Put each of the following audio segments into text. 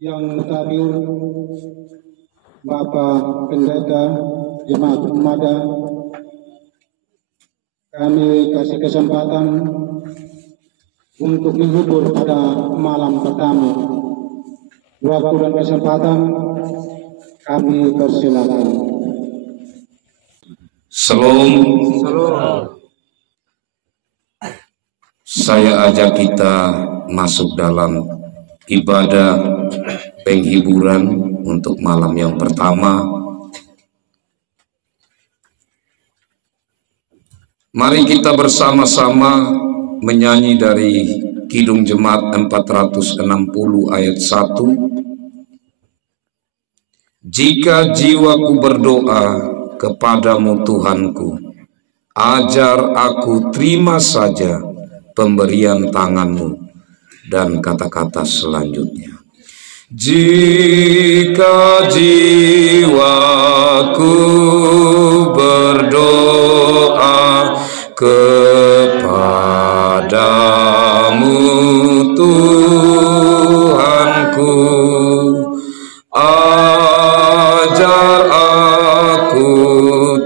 yang hadir, Bapak Pendeta Jemaat Umada, kami kasih kesempatan untuk menghibur pada malam pertama. Waktu dan kesempatan kami persilakan. Salam. Saya ajak kita masuk dalam ibadah penghiburan untuk malam yang pertama. Mari kita bersama-sama menyanyi dari Kidung Jemaat 460 ayat 1. Jika jiwaku berdoa kepadamu Tuhanku, ajar aku terima saja pemberian tanganmu. Dan kata-kata selanjutnya, jika jiwaku berdoa kepadamu Tuhanku, ajar aku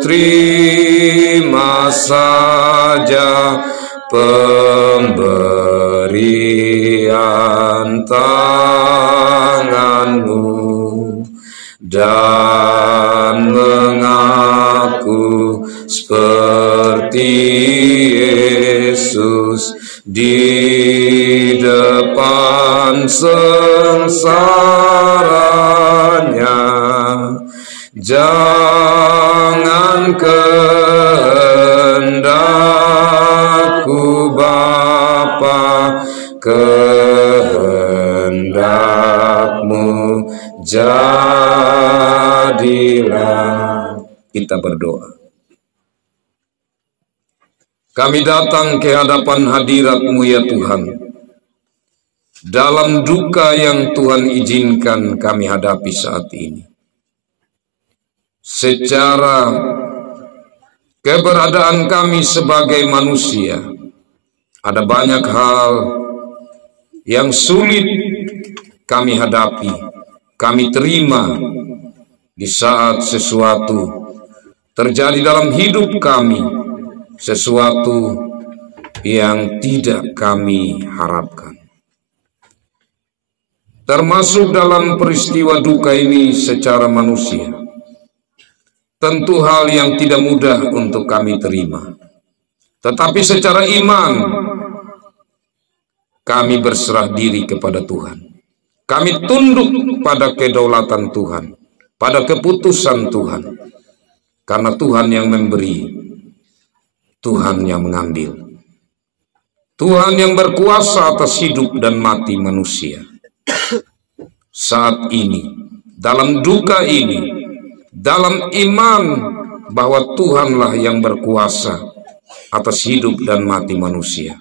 terima saja pemberian tanganmu dan mengaku seperti Yesus di depan sengsaranya. Jangan kehendakku Bapa, kehendakmu jadilah. Kita berdoa. Kami datang ke hadapan hadirat-Mu ya Tuhan, dalam duka yang Tuhan izinkan kami hadapi saat ini. Secara keberadaan kami sebagai manusia, ada banyak hal yang sulit kami hadapi, kami terima di saat sesuatu terjadi dalam hidup kami, sesuatu yang tidak kami harapkan. Termasuk dalam peristiwa duka ini secara manusia. Tentu hal yang tidak mudah untuk kami terima. Tetapi secara iman, kami berserah diri kepada Tuhan. Kami tunduk pada kedaulatan Tuhan, pada keputusan Tuhan. Karena Tuhan yang memberi, Tuhan yang mengambil. Tuhan yang berkuasa atas hidup dan mati manusia. Saat ini, dalam duka ini, dalam iman bahwa Tuhanlah yang berkuasa atas hidup dan mati manusia,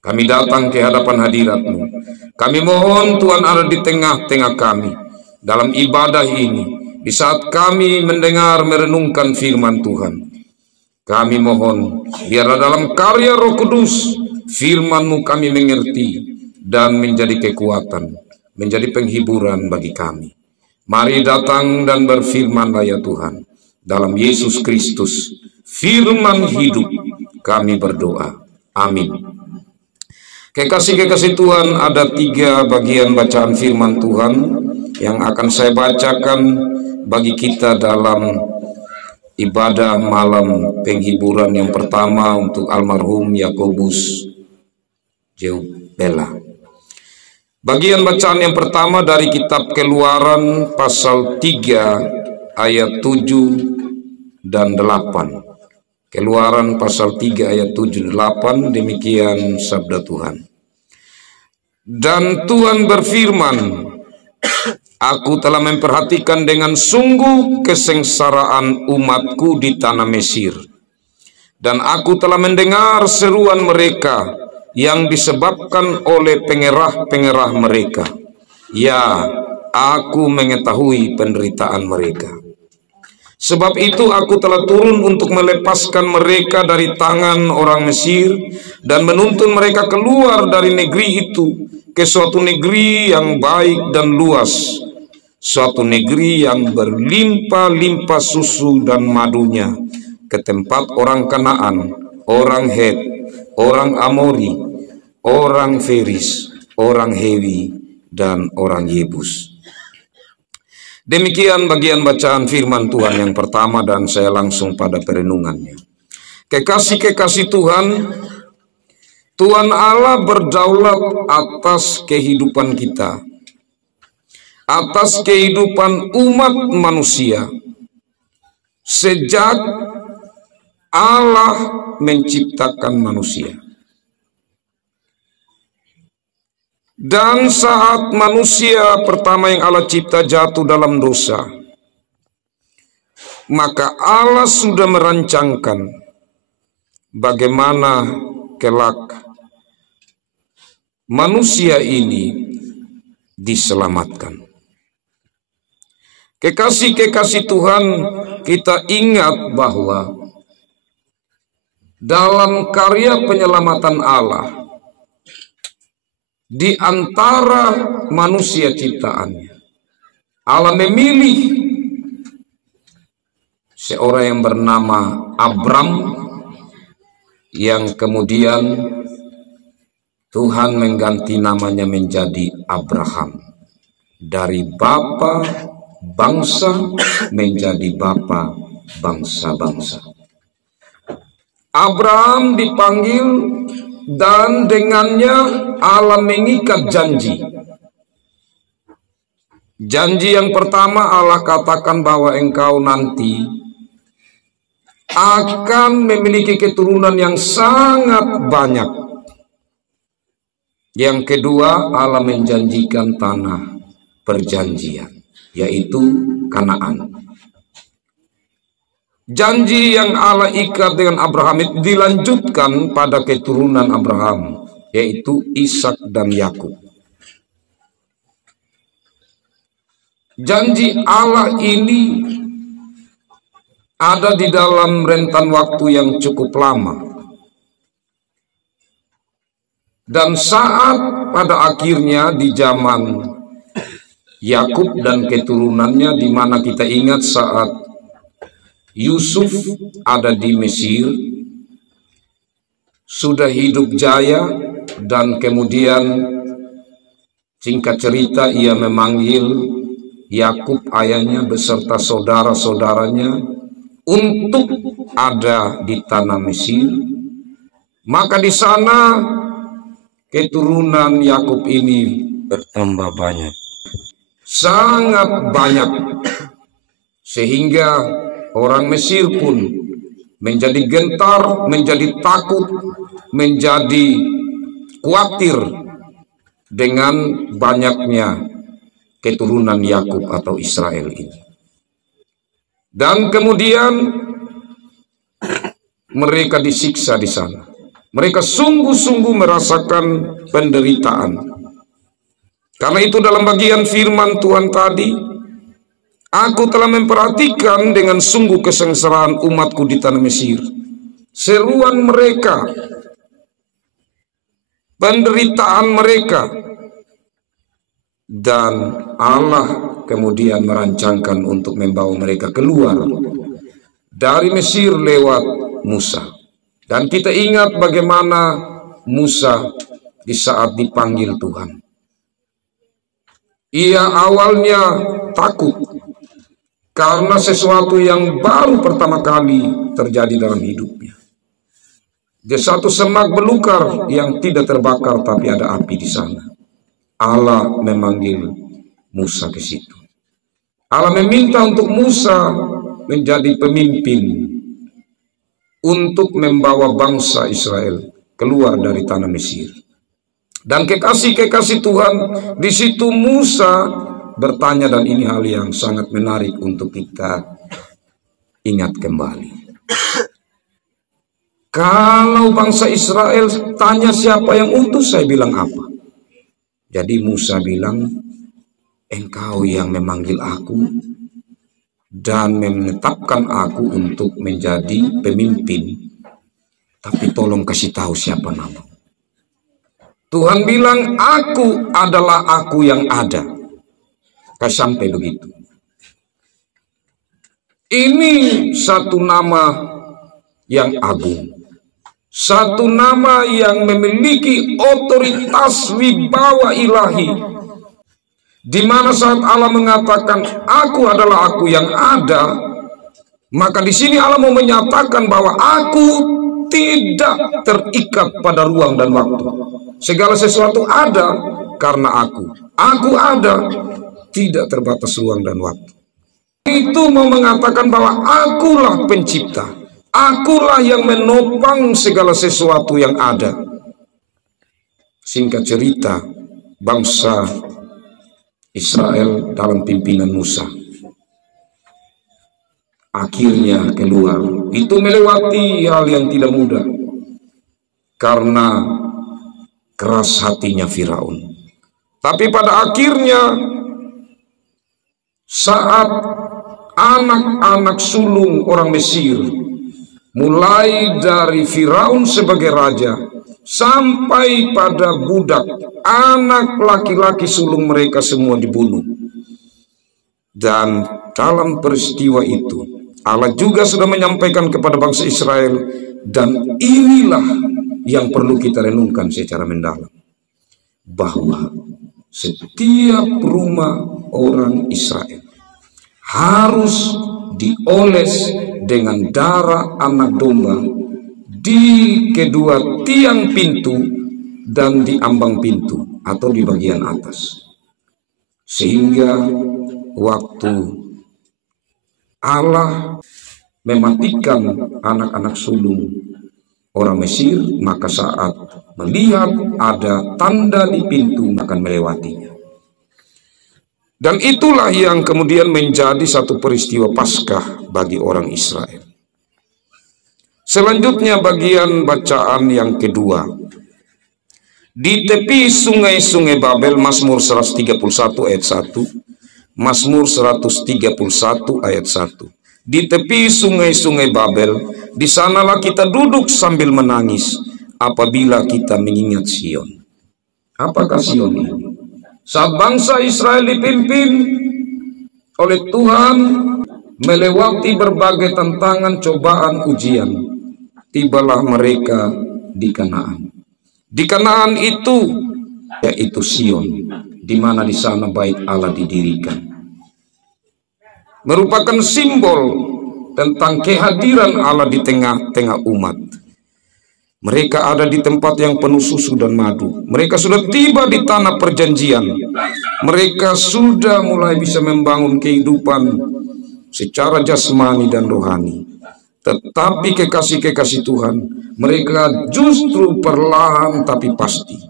kami datang ke hadapan hadirat-Mu. Kami mohon Tuhan ada di tengah-tengah kami dalam ibadah ini, di saat kami mendengar merenungkan firman Tuhan. Kami mohon biarlah dalam karya Roh Kudus firman-Mu kami mengerti dan menjadi kekuatan, menjadi penghiburan bagi kami. Mari datang dan berfirmanlah ya Tuhan. Dalam Yesus Kristus, firman hidup, kami berdoa. Amin. Kekasih-kekasih Tuhan, ada 3 bagian bacaan firman Tuhan yang akan saya bacakan bagi kita dalam ibadah malam penghiburan yang pertama untuk almarhum Yakobus Jeubela. Bagian bacaan yang pertama dari kitab Keluaran pasal 3 ayat 7 dan 8. Keluaran pasal 3 ayat 7 dan 8, demikian sabda Tuhan. Dan Tuhan berfirman, aku telah memperhatikan dengan sungguh kesengsaraan umatku di tanah Mesir. Dan aku telah mendengar seruan mereka yang disebabkan oleh pengerah-pengerah mereka. Ya, aku mengetahui penderitaan mereka. Sebab itu aku telah turun untuk melepaskan mereka dari tangan orang Mesir dan menuntun mereka keluar dari negeri itu ke suatu negeri yang baik dan luas, suatu negeri yang berlimpah-limpah susu dan madunya, ke tempat orang Kanaan, orang Het, orang Amori, orang Feris, orang Hewi, dan orang Yebus. Demikian bagian bacaan firman Tuhan yang pertama, dan saya langsung pada perenungannya. Kekasih-kekasih Tuhan, Tuhan Allah berdaulat atas kehidupan kita, atas kehidupan umat manusia. Sejak Allah menciptakan manusia, dan saat manusia pertama yang Allah cipta jatuh dalam dosa, maka Allah sudah merancangkan bagaimana kelak manusia ini diselamatkan. Kekasih-kekasih Tuhan, kita ingat bahwa dalam karya penyelamatan Allah, di antara manusia ciptaannya, Allah memilih seorang yang bernama Abram, yang kemudian Tuhan mengganti namanya menjadi Abraham. Dari bapa bangsa menjadi bapa bangsa-bangsa. Abraham dipanggil, dan dengannya Allah mengikat janji. Janji yang pertama, Allah katakan bahwa engkau nanti akan memiliki keturunan yang sangat banyak. Yang kedua, Allah menjanjikan tanah perjanjian, yaitu Kanaan. Janji yang Allah ikat dengan Abraham itu dilanjutkan pada keturunan Abraham, yaitu Ishak dan Yakub. Janji Allah ini ada di dalam rentan waktu yang cukup lama. Dan saat pada akhirnya di zaman Yakub dan keturunannya, di mana kita ingat saat Yusuf ada di Mesir, sudah hidup jaya, dan kemudian singkat cerita ia memanggil Yakub ayahnya beserta saudara-saudaranya untuk ada di tanah Mesir. Maka di sana keturunan Yakub ini bertambah banyak, sangat banyak, sehingga orang Mesir pun menjadi gentar, menjadi takut, menjadi khawatir dengan banyaknya keturunan Yakub atau Israel ini. Dan kemudian mereka disiksa di sana. Mereka sungguh-sungguh merasakan penderitaan. Karena itu dalam bagian firman Tuhan tadi, aku telah memperhatikan dengan sungguh kesengsaraan umatku di tanah Mesir, seruan mereka, penderitaan mereka, dan Allah kemudian merancangkan untuk membawa mereka keluar dari Mesir lewat Musa. Dan kita ingat bagaimana Musa di saat dipanggil Tuhan. Ia awalnya takut karena sesuatu yang baru pertama kali terjadi dalam hidupnya. Di satu semak belukar yang tidak terbakar, tapi ada api di sana. Allah memanggil Musa ke situ. Allah meminta untuk Musa menjadi pemimpin untuk membawa bangsa Israel keluar dari tanah Mesir. Dan kekasih-kekasih Tuhan, di situ Musa bertanya, dan ini hal yang sangat menarik untuk kita ingat kembali. Kalau bangsa Israel tanya siapa yang utus, saya bilang apa? Jadi Musa bilang, engkau yang memanggil aku dan menetapkan aku untuk menjadi pemimpin, tapi tolong kasih tahu siapa nama. Tuhan bilang, aku adalah aku yang ada. Sampai begitu. Ini satu nama yang agung. Satu nama yang memiliki otoritas wibawa ilahi. Di mana saat Allah mengatakan, aku adalah aku yang ada, maka di sini Allah mau menyatakan bahwa aku tidak terikat pada ruang dan waktu. Segala sesuatu ada karena aku. Aku ada, tidak terbatas ruang dan waktu. Itu mau mengatakan bahwa akulah pencipta. Akulah yang menopang segala sesuatu yang ada. Singkat cerita, bangsa Israel dalam pimpinan Musa akhirnya keluar. Itu melewati hal yang tidak mudah karena keras hatinya Firaun. Tapi pada akhirnya saat anak-anak sulung orang Mesir, mulai dari Firaun sebagai raja sampai pada budak, anak laki-laki sulung mereka semua dibunuh. Dan dalam peristiwa itu Allah juga sudah menyampaikan kepada bangsa Israel, dan inilah yang perlu kita renungkan secara mendalam, bahwa setiap rumah orang Israel harus dioles dengan darah anak domba di kedua tiang pintu dan di ambang pintu atau di bagian atas, sehingga waktu Allah mematikan anak-anak sulung orang Mesir, maka saat melihat ada tanda di pintu akan melewatinya. Dan itulah yang kemudian menjadi satu peristiwa Paskah bagi orang Israel. Selanjutnya bagian bacaan yang kedua. Di tepi sungai-sungai Babel, Mazmur 131 ayat 1. Mazmur 131 ayat 1. Di tepi sungai-sungai Babel, di sanalah kita duduk sambil menangis apabila kita mengingat Sion. Apakah Sion ini? Saat bangsa Israel dipimpin oleh Tuhan melewati berbagai tantangan, cobaan, ujian, tibalah mereka di Kanaan. Di Kanaan itu yaitu Sion, di mana di sana bait Allah didirikan. Merupakan simbol tentang kehadiran Allah di tengah-tengah umat. Mereka ada di tempat yang penuh susu dan madu. Mereka sudah tiba di tanah perjanjian. Mereka sudah mulai bisa membangun kehidupan secara jasmani dan rohani. Tetapi kekasih-kekasih Tuhan, mereka justru perlahan tapi pasti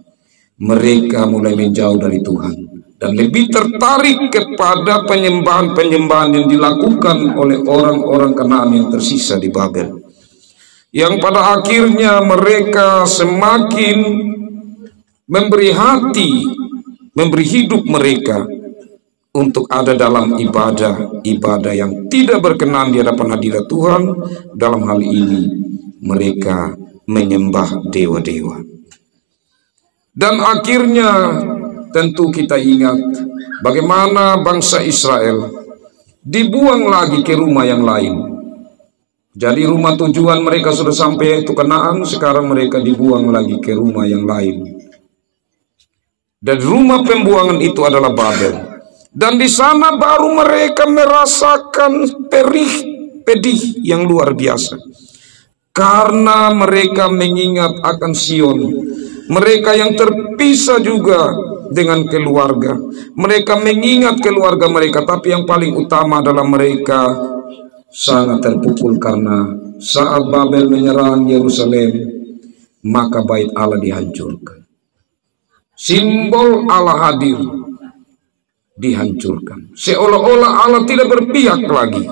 mereka mulai menjauh dari Tuhan dan lebih tertarik kepada penyembahan-penyembahan yang dilakukan oleh orang-orang Kanaan yang tersisa di Babel, yang pada akhirnya mereka semakin memberi hati, memberi hidup mereka untuk ada dalam ibadah yang tidak berkenan di hadapan hadirat Tuhan. Dalam hal ini mereka menyembah dewa-dewa. Dan akhirnya tentu kita ingat bagaimana bangsa Israel dibuang lagi ke rumah yang lain. Jadi rumah tujuan mereka sudah sampai itu Kanaan, sekarang mereka dibuang lagi ke rumah yang lain. Dan rumah pembuangan itu adalah Babel. Dan di sana baru mereka merasakan pedih yang luar biasa. Karena mereka mengingat akan Sion. Mereka yang terpisah juga dengan keluarga. Mereka mengingat keluarga mereka, tapi yang paling utama adalah mereka sangat terpukul karena saat Babel menyerang Yerusalem, maka bait Allah dihancurkan. Simbol Allah hadir dihancurkan. Seolah-olah Allah tidak berpihak lagi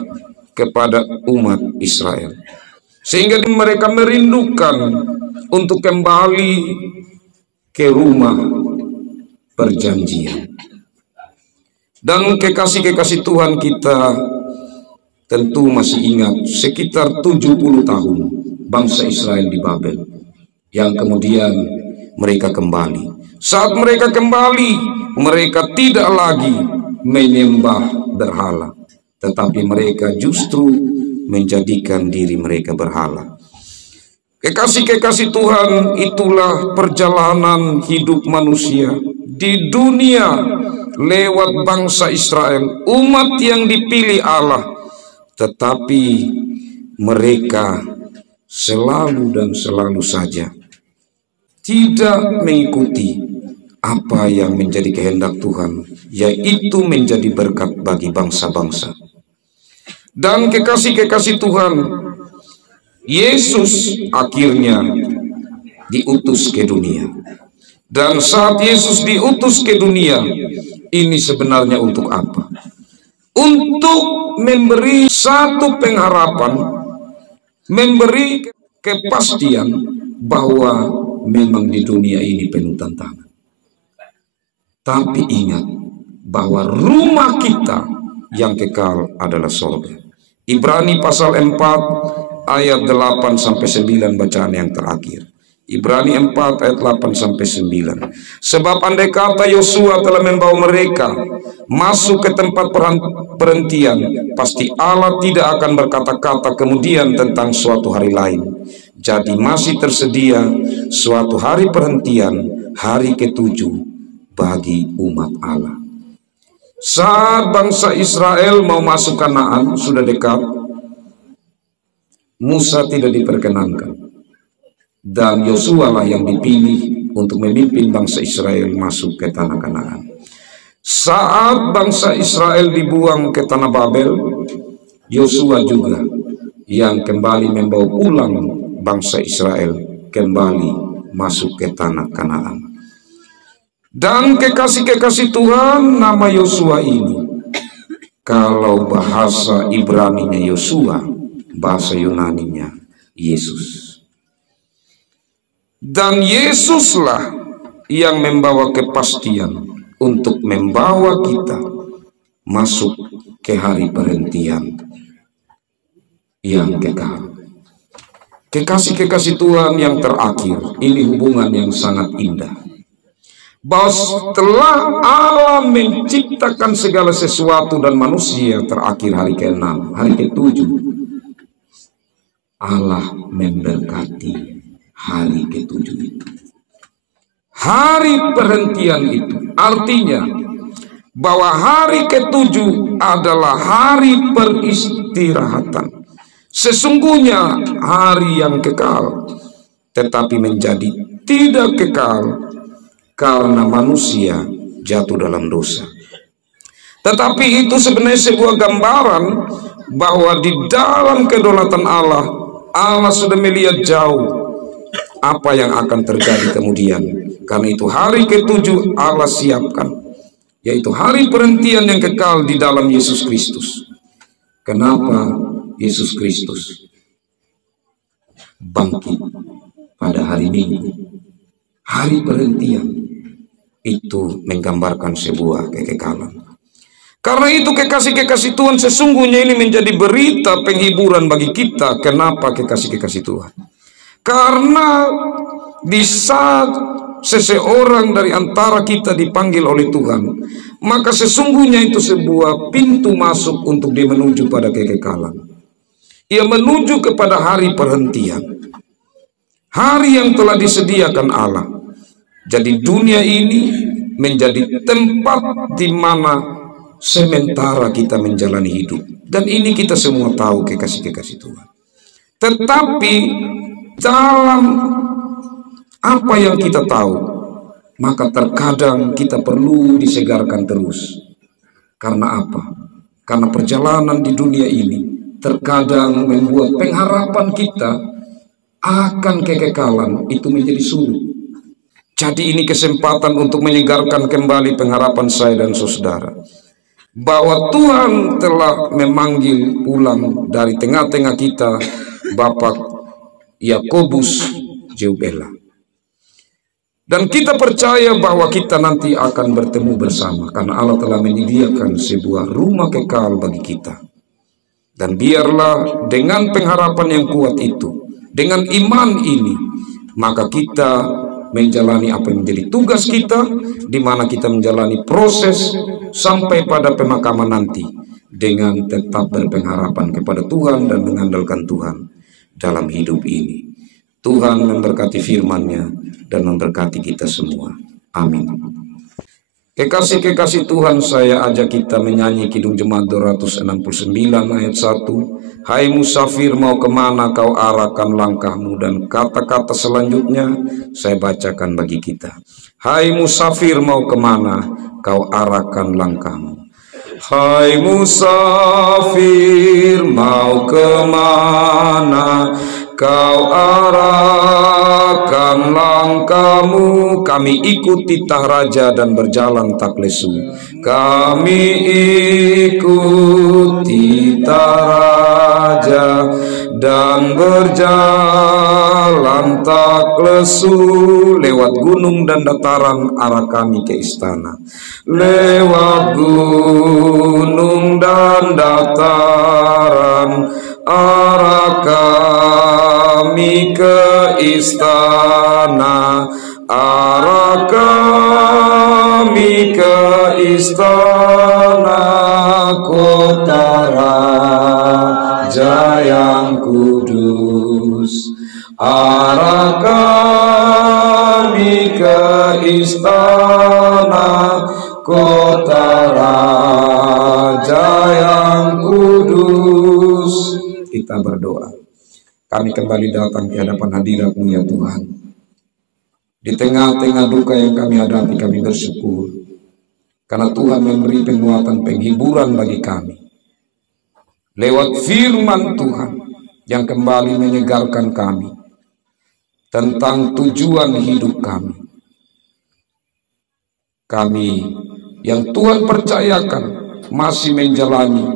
kepada umat Israel. Sehingga mereka merindukan untuk kembali ke rumah perjanjian. Dan kekasih-kekasih Tuhan kita tentu masih ingat sekitar 70 tahun bangsa Israel di Babel, yang kemudian mereka kembali. Saat mereka kembali, mereka tidak lagi menyembah berhala, tetapi mereka justru menjadikan diri mereka berhala. Kekasih-kekasih Tuhan, itulah perjalanan hidup manusia di dunia lewat bangsa Israel, umat yang dipilih Allah, tetapi mereka selalu dan selalu saja tidak mengikuti apa yang menjadi kehendak Tuhan, yaitu menjadi berkat bagi bangsa-bangsa. Dan kekasih-kekasih Tuhan, Yesus akhirnya diutus ke dunia. Dan saat Yesus diutus ke dunia, ini sebenarnya untuk apa? Untuk memberi satu pengharapan, memberi kepastian bahwa memang di dunia ini penuh tantangan. Tapi ingat bahwa rumah kita yang kekal adalah surga. Ibrani pasal 4 ayat 8 sampai 9 bacaan yang terakhir. Ibrani 4 ayat 8 sampai 9. Sebab andai kata Yosua telah membawa mereka masuk ke tempat perhentian, pasti Allah tidak akan berkata-kata kemudian tentang suatu hari lain. Jadi masih tersedia suatu hari perhentian, hari ke-7 bagi umat Allah. Saat bangsa Israel mau masuk Kanaan, sudah dekat, Musa tidak diperkenankan, dan Yosua lah yang dipilih untuk memimpin bangsa Israel masuk ke tanah Kanaan. Saat bangsa Israel dibuang ke tanah Babel, Yosua juga yang kembali membawa pulang bangsa Israel kembali masuk ke tanah Kanaan. Dan kekasih-kekasih Tuhan, nama Yosua ini, kalau bahasa Ibraninya Yosua, bahasa Yunaninya Yesus. Dan Yesuslah yang membawa kepastian untuk membawa kita masuk ke hari perhentian yang kekal. Kekasih-kekasih Tuhan yang terakhir, ini hubungan yang sangat indah. Bahwa setelah Allah menciptakan segala sesuatu dan manusia, terakhir hari ke-6, hari ke-7, Allah memberkati hari ke-7 itu. Hari perhentian itu artinya bahwa hari ke-7 adalah hari peristirahatan. Sesungguhnya hari yang kekal, tetapi menjadi tidak kekal karena manusia jatuh dalam dosa. Tetapi itu sebenarnya sebuah gambaran bahwa di dalam kedaulatan Allah, Allah sudah melihat jauh apa yang akan terjadi kemudian. Karena itu hari ke-7 Allah siapkan, yaitu hari perhentian yang kekal di dalam Yesus Kristus. Kenapa Yesus Kristus bangkit pada hari Minggu? Hari perhentian itu menggambarkan sebuah kekekalan. Karena itu kekasih-kekasih Tuhan, sesungguhnya ini menjadi berita penghiburan bagi kita. Kenapa kekasih-kekasih Tuhan? Karena di saat seseorang dari antara kita dipanggil oleh Tuhan, maka sesungguhnya itu sebuah pintu masuk untuk dia menuju pada kekekalan. Ia menuju kepada hari perhentian, hari yang telah disediakan Allah. Jadi dunia ini menjadi tempat di mana sementara kita menjalani hidup. Dan ini kita semua tahu, kekasih-kekasih Tuhan. Tetapi dalam apa yang kita tahu, maka terkadang kita perlu disegarkan terus. Karena apa? Karena perjalanan di dunia ini terkadang membuat pengharapan kita akan kekekalan itu menjadi sulit. Jadi ini kesempatan untuk menyegarkan kembali pengharapan saya dan saudara, bahwa Tuhan telah memanggil pulang dari tengah-tengah kita Bapak Yakobus Jeubela. Dan kita percaya bahwa kita nanti akan bertemu bersama, karena Allah telah menyediakan sebuah rumah kekal bagi kita. Dan biarlah dengan pengharapan yang kuat itu, dengan iman ini, maka kita menjalani apa yang menjadi tugas kita, di mana kita menjalani proses sampai pada pemakaman nanti dengan tetap berpengharapan kepada Tuhan dan mengandalkan Tuhan dalam hidup ini. Tuhan memberkati firman-Nya dan memberkati kita semua. Amin. Kekasih-kekasih Tuhan, saya ajak kita menyanyi Kidung Jemaat 269 ayat 1. Hai musafir, mau kemana kau arahkan langkahmu? Dan kata-kata selanjutnya saya bacakan bagi kita. Hai musafir, mau kemana kau arahkan langkahmu? Hai musafir, mau kemana kau arahkan langkahmu? Kami ikut titah raja dan berjalan tak lesu. Kami ikut titah raja dan berjalan tak lesu. Lewat gunung dan dataran arah kami ke istana. Lewat gunung dan dataran arah kami ke istana. Arah kami ke istana kota raja yang kudus. Arah kami ke istana kota raja yang kudus. Kita berdoa. Kami kembali datang ke hadapan hadirat-Mu ya Tuhan. Di tengah-tengah duka yang kami hadapi, kami bersyukur karena Tuhan memberi penguatan, penghiburan bagi kami lewat firman Tuhan yang kembali menyegarkan kami tentang tujuan hidup kami. Kami yang Tuhan percayakan masih menjalani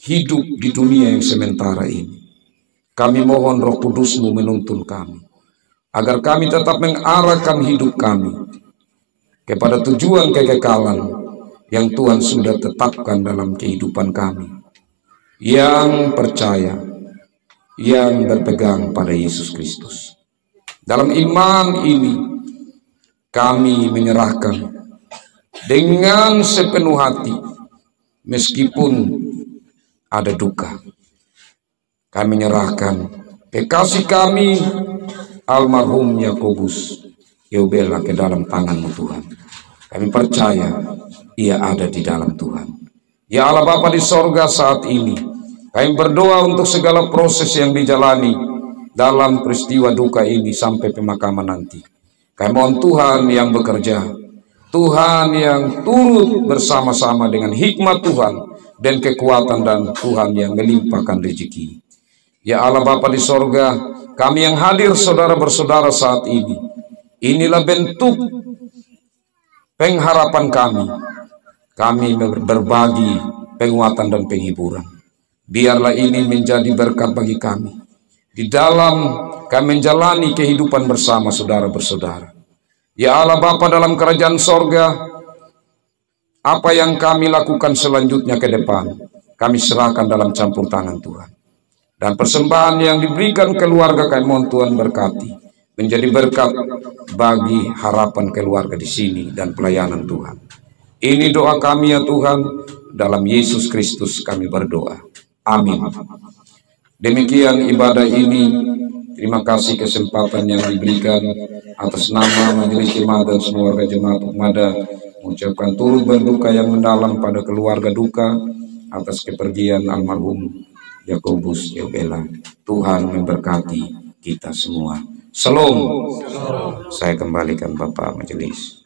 hidup di dunia yang sementara ini. Kami mohon Roh Kudus-Mu menuntun kami, agar kami tetap mengarahkan hidup kami kepada tujuan kekekalan yang Tuhan sudah tetapkan dalam kehidupan kami, yang percaya, yang berpegang pada Yesus Kristus. Dalam iman ini kami menyerahkan dengan sepenuh hati, meskipun ada duka. Kami menyerahkan kekasih kami almarhum Yakobus Yeobela ke dalam tangan-Mu Tuhan. Kami percaya ia ada di dalam Tuhan. Ya Allah Bapa di sorga, saat ini kami berdoa untuk segala proses yang dijalani dalam peristiwa duka ini sampai pemakaman nanti. Kami mohon Tuhan yang bekerja, Tuhan yang turut bersama-sama dengan hikmat Tuhan dan kekuatan, dan Tuhan yang melimpahkan rezeki. Ya Allah Bapa di sorga, kami yang hadir saudara bersaudara saat ini, inilah bentuk pengharapan kami. Kami berbagi penguatan dan penghiburan. Biarlah ini menjadi berkat bagi kami di dalam kami menjalani kehidupan bersama saudara bersaudara. Ya Allah Bapa dalam kerajaan sorga, apa yang kami lakukan selanjutnya ke depan, kami serahkan dalam campur tangan Tuhan. Dan persembahan yang diberikan keluarga kami mohon Tuhan berkati, menjadi berkat bagi harapan keluarga di sini dan pelayanan Tuhan. Ini doa kami ya Tuhan, dalam Yesus Kristus kami berdoa. Amin. Demikian ibadah ini. Terima kasih kesempatan yang diberikan atas nama Majelis Jemaat dan semua warga Jemaat Ukmada, mengucapkan turut berduka yang mendalam pada keluarga duka atas kepergian almarhum Yakobus Yeobela. Tuhan memberkati kita semua. Shalom. Saya kembalikan Bapak Majelis.